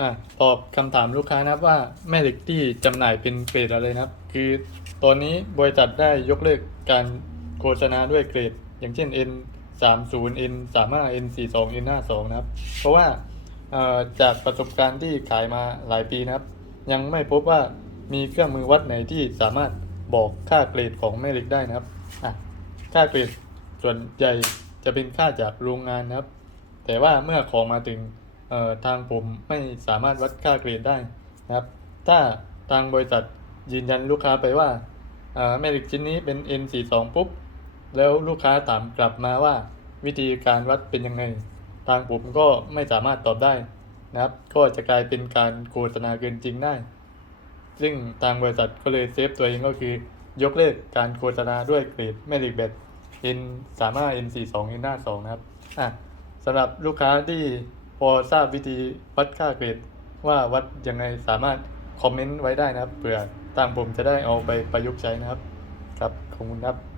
อะตอบคำถามลูกค้านะครับว่าแม่เหล็กที่จำหน่ายเป็นเกรดอะไรนะครับ คือตอนนี้บริษัทได้ยกเลิกการโฆษณาด้วยเกรด อย่างเช่น N 3 0 N 3 5 N 4 2 N 5 2นะครับ เพราะว่าจากประสบการณ์ที่ขายมาหลายปีนะครับ ยังไม่พบว่ามีเครื่องมือวัดไหนที่สามารถบอกค่าเกรดของแม่เหล็กได้นะครับอะค่าเกรดส่วนใหญ่จะเป็นค่าจากโรงงานนะครับ แต่ว่าเมื่อของมาถึง เอ่อทางผมไม่สามารถวัดค่าเกรดได้นะครับ ถ้าทางบริษัทยืนยันลูกค้าไปว่าแม่เหล็กชิ้นนี้เป็น N42 ปุ๊บ แล้วลูกค้าถามกลับมาว่า วิธีการวัดเป็นยังไง ทางผมก็ไม่สามารถตอบได้นะครับ ก็จะกลายเป็นการโฆษณาเกินจริงได้ ซึ่งทางบริษัทก็เลยเซฟตัวเองก็คือยกเลิกการโฆษณาด้วยเกรดแม่เหล็กแบต N 3 5 N 4 2 N 5 2 นะครับอะสำหรับลูกค้าที่ พอทราบวิธีวัดค่าเกรดว่าวัดยังไงสามารถคอมเมนต์ไว้ได้นะครับเผื่อทางผมจะได้เอาไปประยุกต์ใช้นะครับ ครับขอบคุณครับ